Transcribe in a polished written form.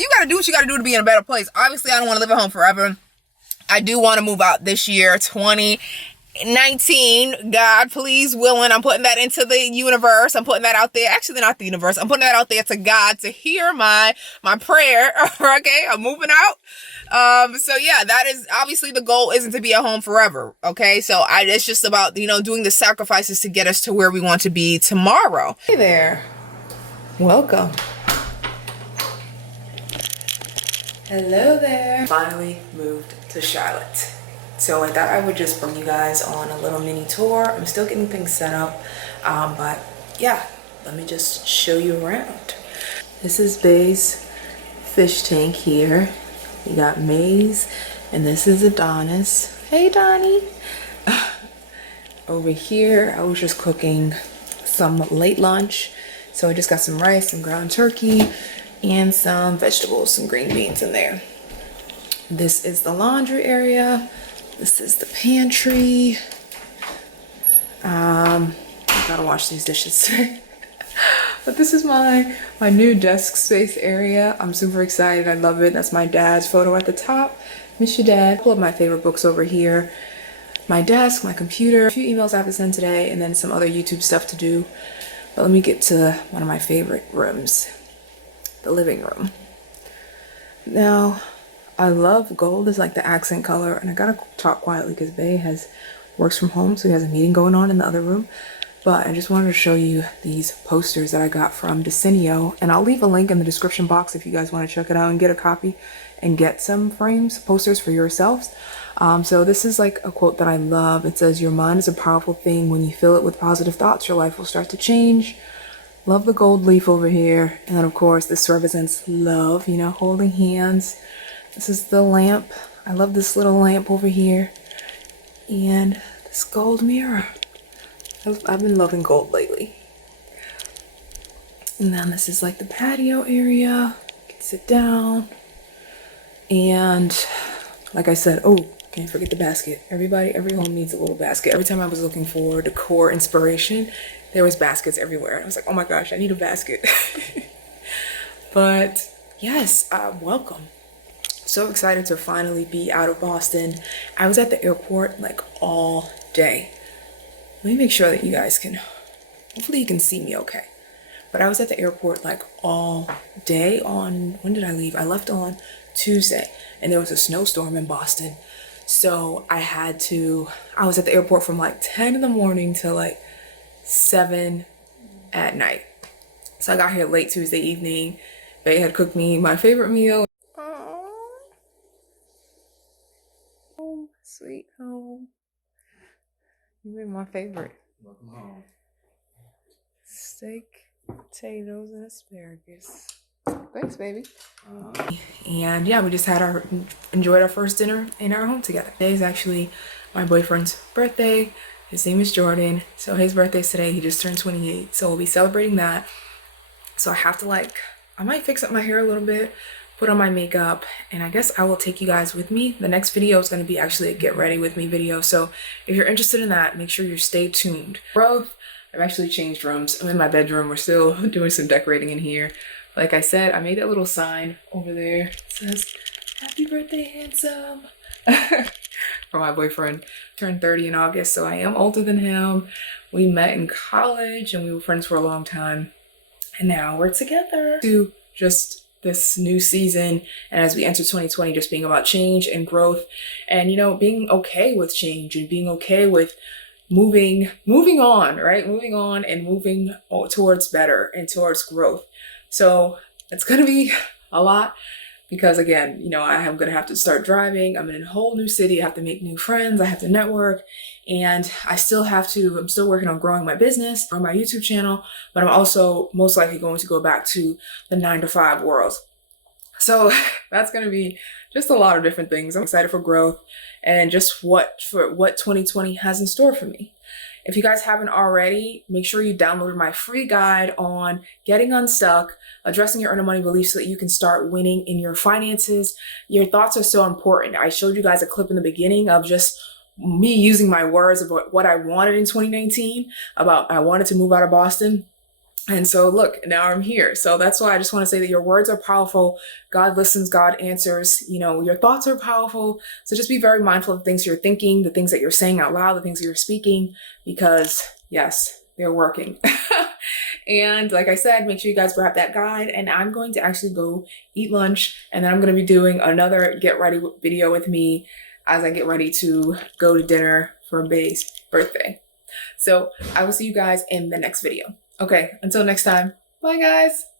you got to do what you got to do to be in a better place. Obviously, I don't want to live at home forever. I do want to move out this year, 2019. God, please willing. I'm putting that into the universe. I'm putting that out there. Actually, not the universe. I'm putting that out there to God to hear my prayer. Okay, I'm moving out. So yeah, that is obviously the goal isn't to be at home forever. Okay, so it's just about, doing the sacrifices to get us to where we want to be tomorrow. Hey there. Welcome. Hello there. Finally moved to Charlotte. So I thought I would just bring you guys on a little mini tour. I'm still getting things set up, but yeah, let me just show you around. This is Bay's fish tank here. We got Maze, and this is Adonis. Hey, Donnie. Over here, I was just cooking some late lunch. So I just got some rice, some ground turkey, and some vegetables, some green beans in there. This is the laundry area. This is the pantry. I gotta wash these dishes today. But this is my new desk space area. I'm super excited. I love it. That's my dad's photo at the top. Miss you, Dad. A couple of my favorite books over here. My desk, my computer, a few emails I have to send today, and then some other YouTube stuff to do. But let me get to one of my favorite rooms, the living room. Now, I love gold as like the accent color, and I gotta talk quietly because Bay works from home, so he has a meeting going on in the other room. But I just wanted to show you these posters that I got from Decenio, and I'll leave a link in the description box if you guys want to check it out and get a copy and get some posters for yourselves. So this is like a quote that I love. It says, "Your mind is a powerful thing. When you fill it with positive thoughts, your life will start to change." Love the gold leaf over here. And then of course this represents love, holding hands. This is the lamp. I love this little lamp over here. And this gold mirror. I've been loving gold lately. And then this is like the patio area. You can sit down. And like I said, can't forget the basket. Every home needs a little basket. Every time I was looking for decor inspiration, there was baskets everywhere. I was like, oh my gosh, I need a basket. But yes, welcome. So excited to finally be out of Boston. I was at the airport like all day. Let me make sure that you guys hopefully you can see me okay. But I was at the airport like all day when did I leave? I left on Tuesday, and there was a snowstorm in Boston. So I was at the airport from like 10 in the morning to like 7 at night. So I got here late Tuesday evening. They had cooked me my favorite meal. Oh, sweet home. You made my favorite. Welcome home. Steak, potatoes, and asparagus. Thanks, baby. And yeah, we just enjoyed our first dinner in our home together. Today is actually my boyfriend's birthday. His name is Jordan. So his birthday's today. He just turned 28. So we'll be celebrating that. So I have to I might fix up my hair a little bit, put on my makeup, and I guess I will take you guys with me. The next video is going to be actually a get ready with me video. So if you're interested in that, make sure you stay tuned. Growth. I've actually changed rooms. I'm in my bedroom. We're still doing some decorating in here. Like I said, I made that little sign over there. It says, "Happy birthday, handsome." For my boyfriend. Turned 30 in August, so I am older than him. We met in college and we were friends for a long time. And now we're together. To just this new season, and as we enter 2020, just being about change and growth, and being okay with change and being okay with moving on, right? Moving on and moving towards better and towards growth. So it's gonna be a lot because again, I am gonna have to start driving. I'm in a whole new city. I have to make new friends. I have to network, and I'm still working on growing my business on my YouTube channel, but I'm also most likely going to go back to the 9-to-5 world. So that's going to be just a lot of different things. I'm excited for growth and just what 2020 has in store for me. If you guys haven't already, make sure you download my free guide on getting unstuck, addressing your earn money beliefs so that you can start winning in your finances. Your thoughts are so important. I showed you guys a clip in the beginning of just me using my words about what I wanted in 2019, about I wanted to move out of Boston. And so look, now I'm here. So that's why I just want to say that your words are powerful. God listens, God answers. You know, your thoughts are powerful. So just be very mindful of the things you're thinking, the things that you're saying out loud, the things that you're speaking, because yes, they're working. And like I said, make sure you guys grab that guide, and I'm going to actually go eat lunch, and then I'm going to be doing another get ready video with me as I get ready to go to dinner for Bay's birthday. So I will see you guys in the next video. Okay, until next time, bye guys.